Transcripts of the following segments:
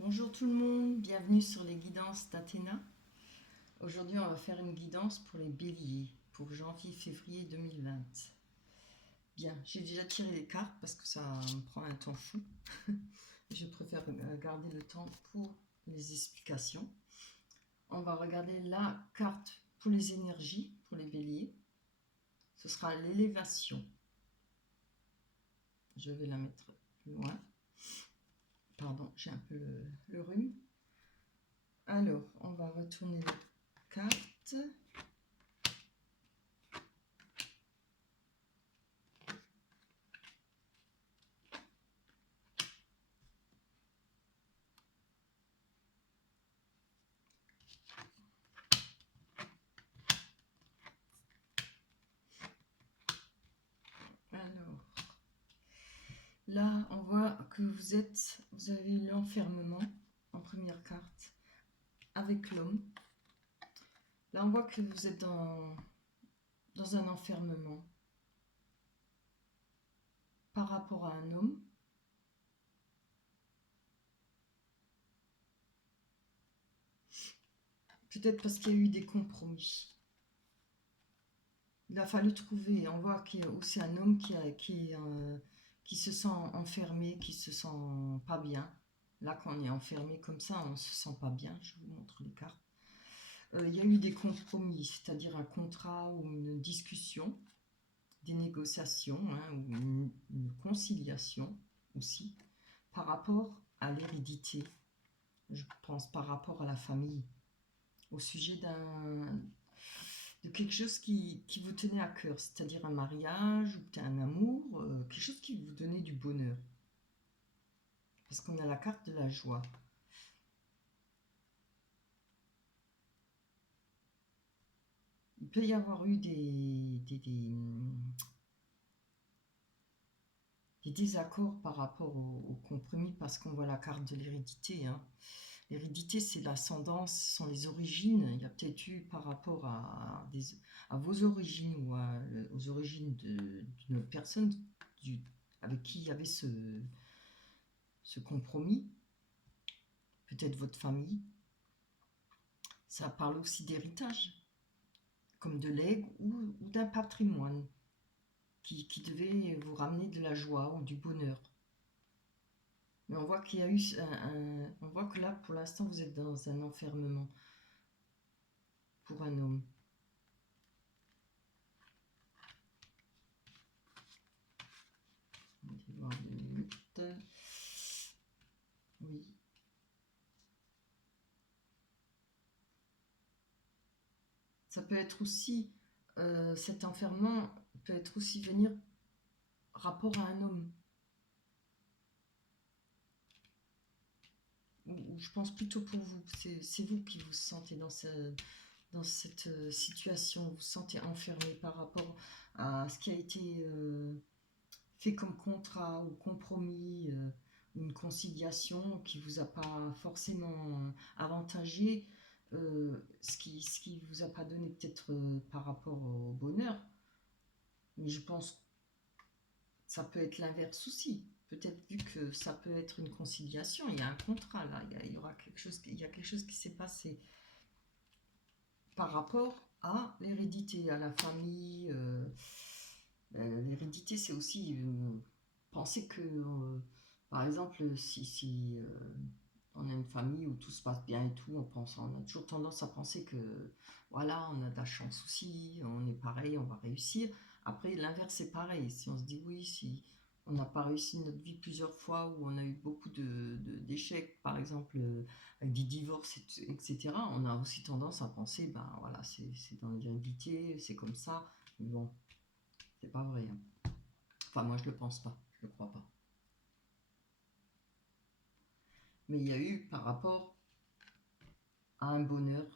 Bonjour tout le monde, bienvenue sur les guidances d'Athéna. Aujourd'hui, on va faire une guidance pour les béliers pour janvier-février 2020. Bien, j'ai déjà tiré les cartes parce que ça me prend un temps fou. Je préfère garder le temps pour les explications. On va regarder la carte pour les énergies, pour les béliers. Ce sera l'élévation. Je vais la mettre plus loin. Pardon, j'ai un peu le rhume. Alors, on va retourner la carte. Alors, là, on voit que vous avez eu l'enfermement en première carte avec l'homme. Là, on voit que vous êtes dans un enfermement par rapport à un homme. Peut-être parce qu'il y a eu des compromis. Il a fallu trouver. On voit qu'il y a aussi un homme qui se sent enfermé, qui se sent pas bien. Là, quand on est enfermé comme ça, on se sent pas bien. Je vous montre les cartes. Il y a eu des compromis, c'est-à-dire un contrat ou une discussion, des négociations, ou une conciliation aussi, par rapport à l'hérédité, je pense par rapport à la famille, au sujet de quelque chose qui vous tenait à cœur, c'est-à-dire un mariage ou un amour, quelque chose qui vous donnait du bonheur. Parce qu'on a la carte de la joie. Il peut y avoir eu des désaccords par rapport au compromis parce qu'on voit la carte de l'hérédité. L'hérédité, c'est l'ascendance, ce sont les origines. Il y a peut-être eu par rapport à vos origines ou aux origines d'une personne avec qui il y avait ce compromis, peut-être votre famille. Ça parle aussi d'héritage, comme de legs ou d'un patrimoine qui devait vous ramener de la joie ou du bonheur. Mais on voit qu'il y a eu on voit que là, pour l'instant, vous êtes dans un enfermement pour un homme. On va voir 2 minutes. Oui. Ça peut être aussi, cet enfermement peut être aussi venir rapport à un homme. Ou je pense plutôt pour vous. C'est vous qui vous sentez dans cette situation. Vous vous sentez enfermé par rapport à ce qui a été fait comme contrat ou compromis, une conciliation qui vous a pas forcément avantagé, ce qui vous a pas donné peut-être par rapport au bonheur. Mais je pense que ça peut être l'inverse aussi. Peut-être vu que ça peut être une conciliation, il y a un contrat là, il y a quelque chose qui s'est passé par rapport à l'hérédité, à la famille. L'hérédité, c'est aussi penser que, par exemple, si on a une famille où tout se passe bien et tout, on a toujours tendance à penser que, voilà, on a de la chance aussi, on est pareil, on va réussir. Après, l'inverse, c'est pareil. Si on se dit oui, si on n'a pas réussi notre vie plusieurs fois, ou on a eu beaucoup d'échecs, par exemple, avec des divorces, etc., on a aussi tendance à penser, ben voilà, c'est dans l'hérédité, c'est comme ça. Mais bon, c'est pas vrai. Enfin, moi, je le pense pas, je le crois pas. Mais il y a eu par rapport à un bonheur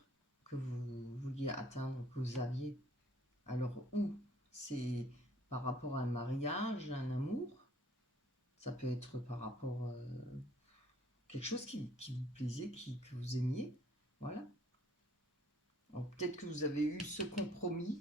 que vous vouliez atteindre, que vous aviez. Alors, où c'est par rapport à un mariage, à un amour, ça peut être par rapport à quelque chose qui vous plaisait, que vous aimiez. Voilà. Alors, peut-être que vous avez eu ce compromis.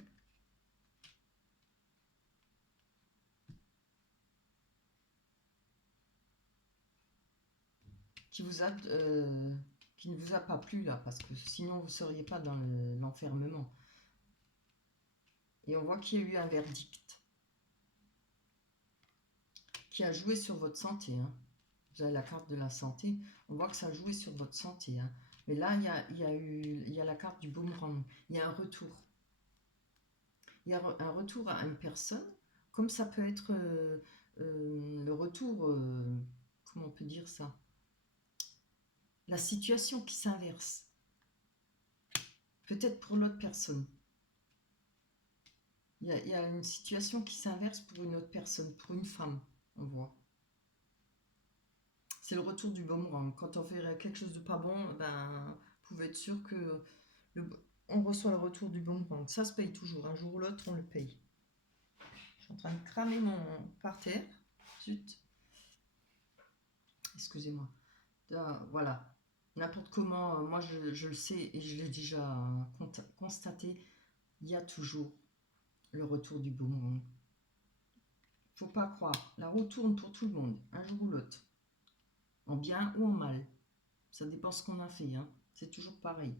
qui ne vous a pas plu là, parce que sinon vous ne seriez pas dans l'enfermement. Et on voit qu'il y a eu un verdict qui a joué sur votre santé. Hein. Vous avez la carte de la santé. On voit que ça a joué sur votre santé. Hein. Mais là, il y a la carte du boomerang. Il y a un retour. Il y a un retour à une personne, comme ça peut être le retour, comment on peut dire ça? La situation qui s'inverse. Peut-être pour l'autre personne. Il y a une situation qui s'inverse pour une autre personne, pour une femme, on voit. C'est le retour du boomerang. Quand on fait quelque chose de pas bon, ben, vous pouvez être sûr que on reçoit le retour du boomerang. Ça se paye toujours. Un jour ou l'autre, on le paye. Je suis en train de cramer mon parterre. Zut. Excusez-moi. Voilà. N'importe comment, moi je le sais et je l'ai déjà constaté, il y a toujours le retour du boomerang. Faut pas croire. La roue tourne pour tout le monde, un jour ou l'autre. En bien ou en mal. Ça dépend ce qu'on a fait. Hein. C'est toujours pareil.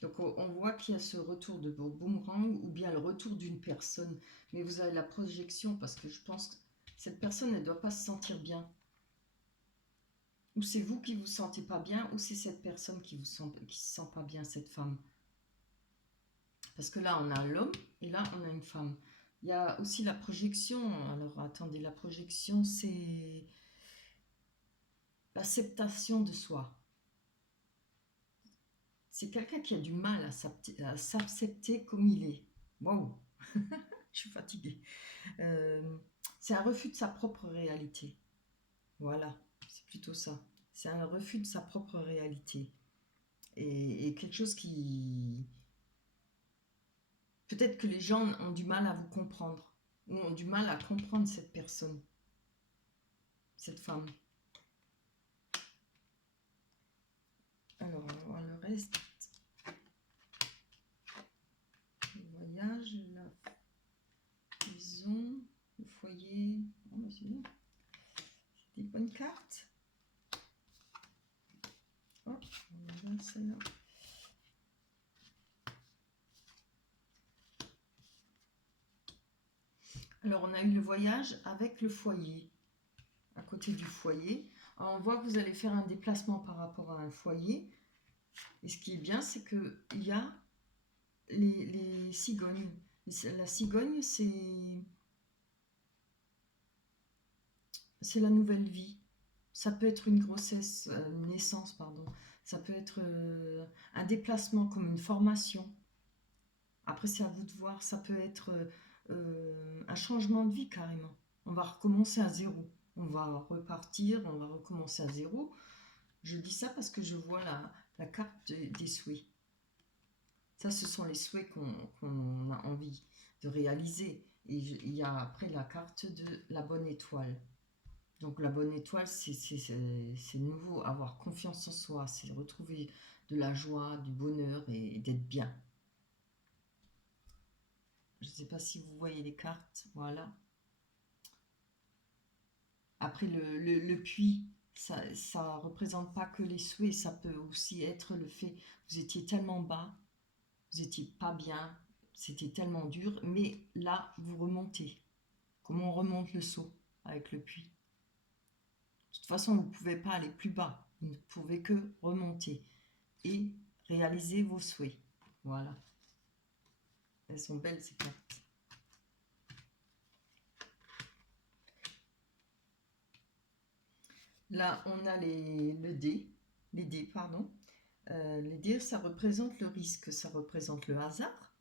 Donc on voit qu'il y a ce retour de boomerang ou bien le retour d'une personne. Mais vous avez la projection parce que je pense que cette personne ne doit pas se sentir bien. Ou c'est vous qui vous sentez pas bien, ou c'est cette personne qui se sent pas bien, cette femme. Parce que là, on a l'homme, et là, on a une femme. Il y a aussi la projection. Alors, attendez, la projection, c'est l'acceptation de soi. C'est quelqu'un qui a du mal à s'accepter comme il est. Waouh. Je suis fatiguée. C'est un refus de sa propre réalité. Voilà, c'est plutôt ça. C'est un refus de sa propre réalité. Et quelque chose qui... Peut-être que les gens ont du mal à vous comprendre. Ou ont du mal à comprendre cette personne. Cette femme. Alors, on va voir le reste. Le voyage, la maison, le foyer. Oh, bah c'est bien. C'est des bonnes cartes. Hop, on va celle-là. Alors, on a eu le voyage avec le foyer. À côté du foyer. Alors, on voit que vous allez faire un déplacement par rapport à un foyer. Et ce qui est bien, c'est qu'il y a les cigognes. La cigogne, c'est la nouvelle vie. Ça peut être une grossesse, une naissance, pardon. Ça peut être un déplacement comme une formation. Après, c'est à vous de voir. Ça peut être un changement de vie carrément. On va recommencer à zéro. On va repartir, on va recommencer à zéro. Je dis ça parce que je vois la carte des souhaits. Ça, ce sont les souhaits qu'on a envie de réaliser. Et il y a après la carte de la bonne étoile. Donc la bonne étoile, c'est nouveau, avoir confiance en soi, c'est retrouver de la joie, du bonheur et d'être bien. Je ne sais pas si vous voyez les cartes, voilà. Après le puits, ça ne représente pas que les souhaits, ça peut aussi être le fait, vous étiez tellement bas, vous n'étiez pas bien, c'était tellement dur, mais là, vous remontez. Comment on remonte le seau avec le puits? De toute façon, vous ne pouvez pas aller plus bas, vous ne pouvez que remonter et réaliser vos souhaits. Voilà. Elles sont belles ces cartes. Là, on a les dés, pardon. Les dés, ça représente le risque, ça représente le hasard.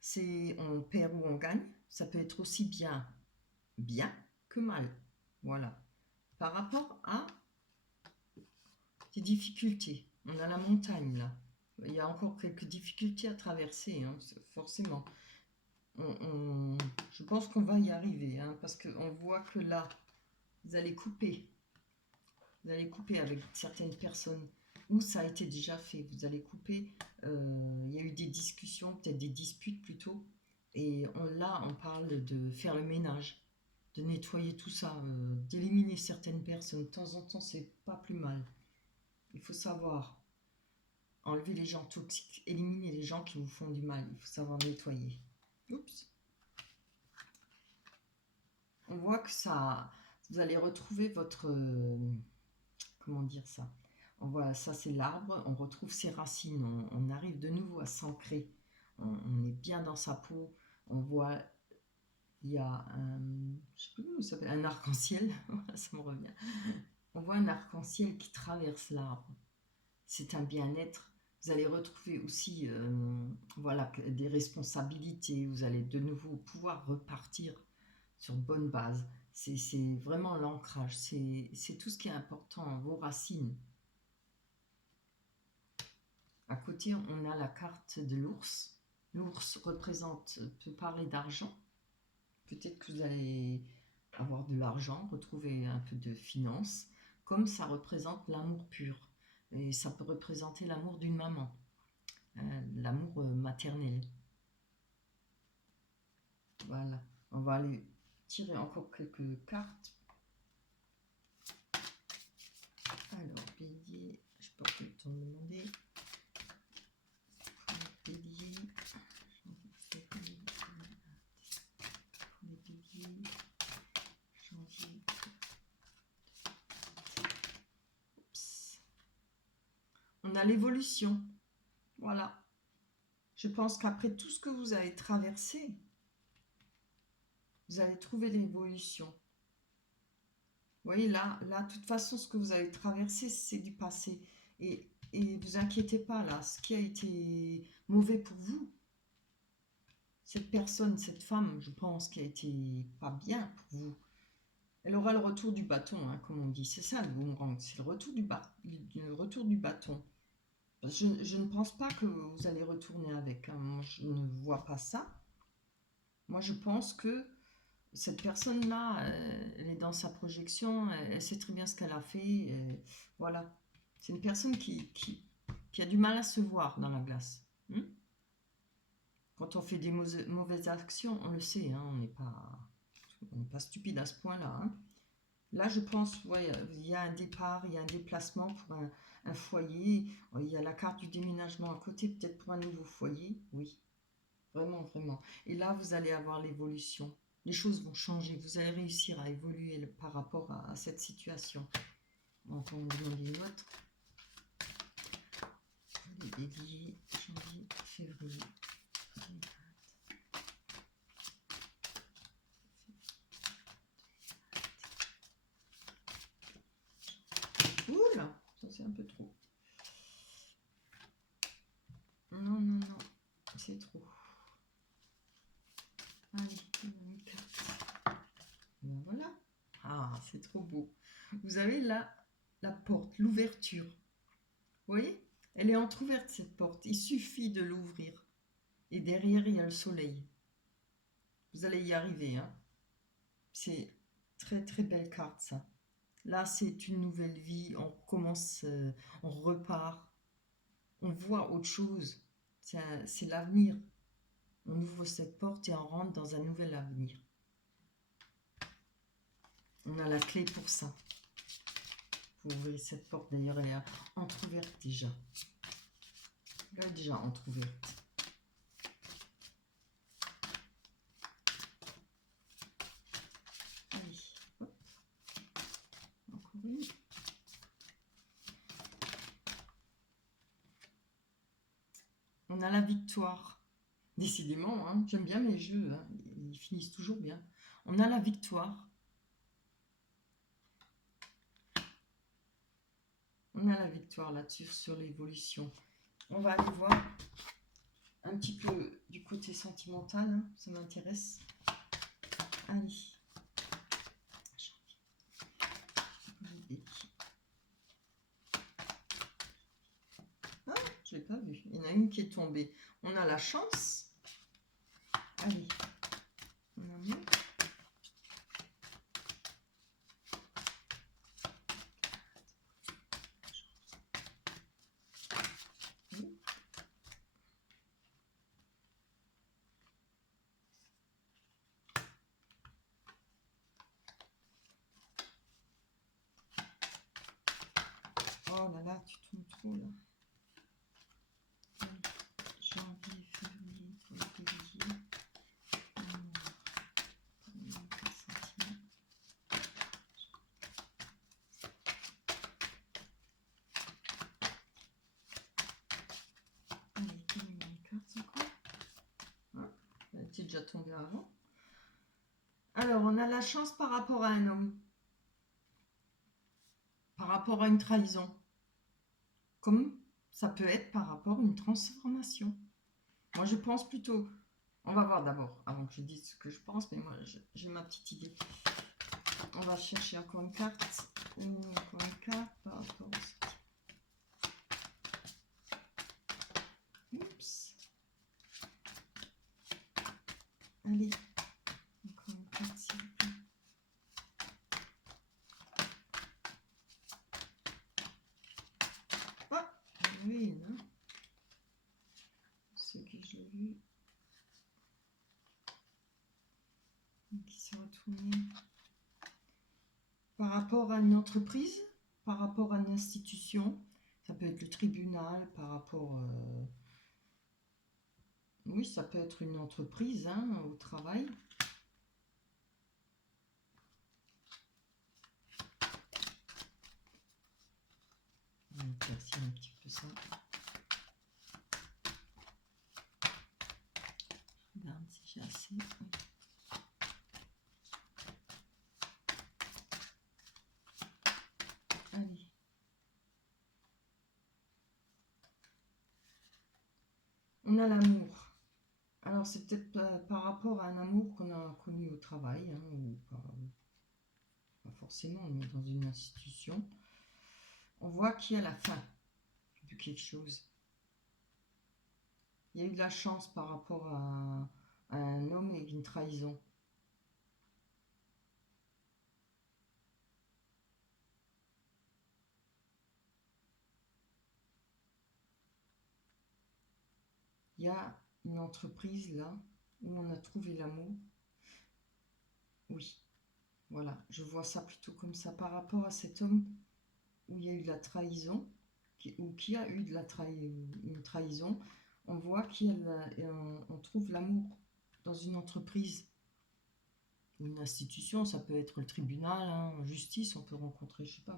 C'est on perd ou on gagne. Ça peut être aussi bien que mal. Voilà. Par rapport à des difficultés, on a la montagne là. Il y a encore quelques difficultés à traverser, hein, forcément. Je pense qu'on va y arriver, hein, parce qu'on voit que là, vous allez couper. Vous allez couper avec certaines personnes où ça a été déjà fait. Vous allez couper. Il y a eu des discussions, peut-être des disputes plutôt. Et là, on parle de faire le ménage. de nettoyer tout ça, d'éliminer certaines personnes. De temps en temps, c'est pas plus mal. Il faut savoir enlever les gens toxiques, éliminer les gens qui vous font du mal. Il faut savoir nettoyer. Oups. On voit que ça, vous allez retrouver votre, comment dire ça? On voit, ça c'est l'arbre, on retrouve ses racines, on arrive de nouveau à s'ancrer, on est bien dans sa peau, on voit, il y a un, je sais plus comment ça s'appelle, un arc-en-ciel, ça me revient. On voit un arc-en-ciel qui traverse l'arbre. C'est un bien-être. Vous allez retrouver aussi voilà, des responsabilités. Vous allez de nouveau pouvoir repartir sur bonne base. C'est vraiment l'ancrage. C'est tout ce qui est important, vos racines. À côté, on a la carte de l'ours. L'ours peut parler d'argent. Peut-être que vous allez avoir de l'argent, retrouver un peu de finances, comme ça représente l'amour pur. Et ça peut représenter l'amour d'une maman, l'amour maternel. Voilà, on va aller tirer encore quelques cartes. Alors, bélier, je peux pas le temps de demander. Bélier, janvier. Oups. On a l'évolution. Voilà. Je pense qu'après tout ce que vous avez traversé, vous allez trouver l'évolution. Vous voyez, là, de toute façon, ce que vous avez traversé, c'est du passé. Et vous inquiétez pas, là, ce qui a été mauvais pour vous, cette personne, cette femme, je pense, qui a été pas bien pour vous, elle aura le retour du bâton, hein, comme on dit. C'est ça le boomerang, c'est le retour du bâton. Je ne pense pas que vous allez retourner avec. Hein. Moi, je ne vois pas ça. Moi, je pense que cette personne-là, elle est dans sa projection, elle sait très bien ce qu'elle a fait. Voilà. C'est une personne qui a du mal à se voir dans la glace. Quand on fait des mauvaises actions, on le sait, hein, on n'est pas stupide à ce point-là. Hein. Là, je pense, ouais, il y a un départ, il y a un déplacement pour un foyer. Il y a la carte du déménagement à côté, peut-être pour un nouveau foyer. Oui, vraiment, vraiment. Et là, vous allez avoir l'évolution. Les choses vont changer. Vous allez réussir à évoluer par rapport à cette situation. Donc, on va demander une autre. Les béliers, janvier, février. Oula, ça c'est un peu trop. Non, non, non, c'est trop. Allez, une carte. Ben voilà. Ah, c'est trop beau. Vous avez là la porte, l'ouverture. Vous voyez? Elle est entrouverte cette porte. Il suffit de l'ouvrir. Et derrière, il y a le soleil. Vous allez y arriver. Hein? C'est très très belle carte ça. Là, c'est une nouvelle vie. On recommence, on repart. On voit autre chose. C'est l'avenir. On ouvre cette porte et on rentre dans un nouvel avenir. On a la clé pour ça. Vous ouvrez cette porte, d'ailleurs elle est entrouverte déjà. Elle est déjà entrouverte. Allez, hop. Encore une. On a la victoire. Décidément, hein, j'aime bien mes jeux, hein, ils finissent toujours bien. On a la victoire. On a la victoire là-dessus, sur l'évolution. On va aller voir un petit peu du côté sentimental, hein, ça m'intéresse. Allez. Ah, je l'ai pas vu. Il y en a une qui est tombée. On a la chance. Allez. On a mieux. Oh là là, tu tournes trop là. Allez, janvier, février, pour les béliers. Allez, donne-moi les cartes encore. Ah, elle était déjà tombée avant. Alors, on a la chance par rapport à un homme. Par rapport à une trahison. Comme ça peut être par rapport à une transformation. Moi, je pense plutôt... On va voir d'abord, avant que je dise ce que je pense, mais moi, j'ai ma petite idée. On va chercher encore une carte. Encore une carte par rapport à ce... Oups. Allez. Encore une carte, s'il vous plaît. Ah, oui, non. Ce que j'ai vu. Qui s'est retourné. Par rapport à une entreprise, par rapport à une institution, ça peut être le tribunal, par rapport... oui, ça peut être une entreprise, hein, au travail. On va éclaircir un petit peu ça. Je regarde si j'ai assez. Oui. Allez. On a l'amour. Alors, c'est peut-être par rapport à un amour qu'on a connu au travail, hein, ou pas forcément, mais dans une institution. On voit qu'il y a la fin de quelque chose. Il y a eu de la chance par rapport à un homme et une trahison. Il y a une entreprise là où on a trouvé l'amour. Oui, voilà, je vois ça plutôt comme ça par rapport à cet homme où il y a eu de la trahison, ou qui a eu de la une trahison. On voit qu'on trouve l'amour dans une entreprise, une institution, ça peut être le tribunal, hein, justice, on peut rencontrer, je sais pas,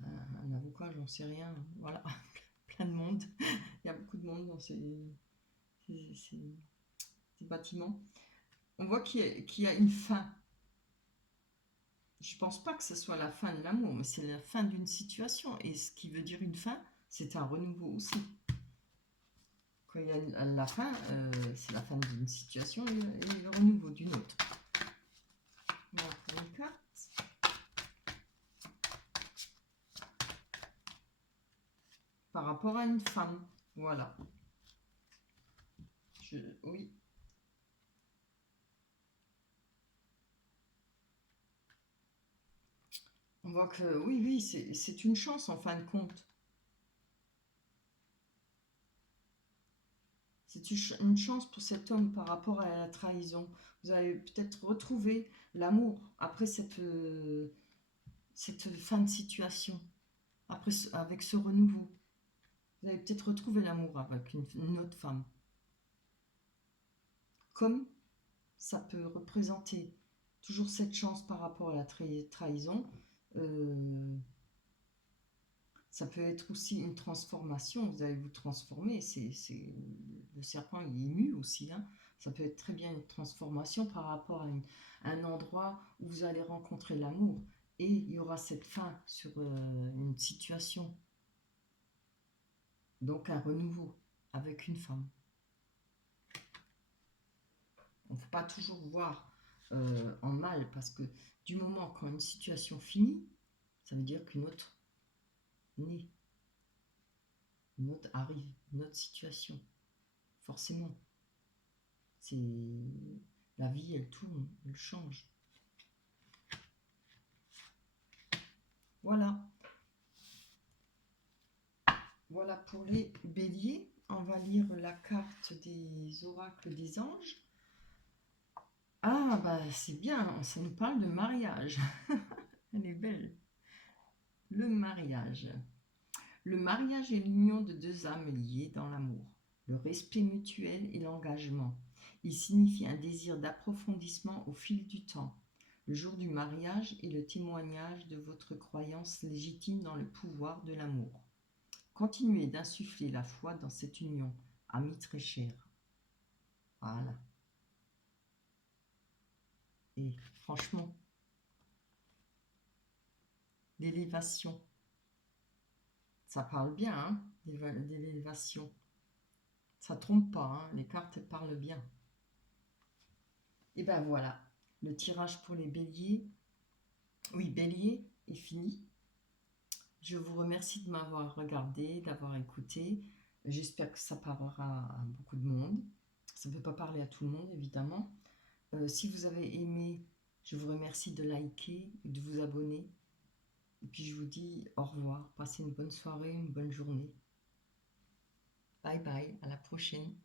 un avocat, j'en sais rien, voilà, plein de monde, il y a beaucoup de monde dans ces bâtiments. On voit qu'il y a une fin. Je pense pas que ce soit la fin de l'amour, mais c'est la fin d'une situation. Et ce qui veut dire une fin, c'est un renouveau aussi. Quand il y a la fin, c'est la fin d'une situation et le renouveau d'une autre. On va prendre une carte. Par rapport à une femme, voilà. Oui. On voit que oui, c'est une chance en fin de compte. C'est une chance pour cet homme par rapport à la trahison. Vous avez peut-être retrouvé l'amour après cette fin de situation, après avec ce renouveau. Vous avez peut-être retrouvé l'amour avec une autre femme. Comme ça peut représenter toujours cette chance par rapport à la trahison, ça peut être aussi une transformation. Vous allez vous transformer. Le serpent, il est nu aussi, hein. Ça peut être très bien une transformation par rapport à un endroit où vous allez rencontrer l'amour. Et il y aura cette fin sur une situation. Donc un renouveau avec une femme. On ne peut pas toujours voir en mal, parce que du moment quand une situation finit, ça veut dire qu'une autre naît, une autre arrive, une autre situation. Forcément. C'est la vie, elle tourne, elle change. Voilà. Voilà pour les béliers. On va lire la carte des oracles des anges. Ah, bah c'est bien, ça nous parle de mariage. Elle est belle. Le mariage. Le mariage est l'union de deux âmes liées dans l'amour, le respect mutuel et l'engagement. Il signifie un désir d'approfondissement au fil du temps. Le jour du mariage est le témoignage de votre croyance légitime dans le pouvoir de l'amour. Continuez d'insuffler la foi dans cette union, amis très chers. Voilà. Et franchement, l'élévation, ça parle bien, hein, l'élévation. Ça trompe pas, hein, les cartes parlent bien. Et ben voilà, le tirage pour les béliers, oui, bélier, est fini. Je vous remercie de m'avoir regardé, d'avoir écouté. J'espère que ça parlera à beaucoup de monde. Ça ne peut pas parler à tout le monde, évidemment. Si vous avez aimé, je vous remercie de liker et de vous abonner. Et puis je vous dis au revoir. Passez une bonne soirée, une bonne journée. Bye bye, à la prochaine.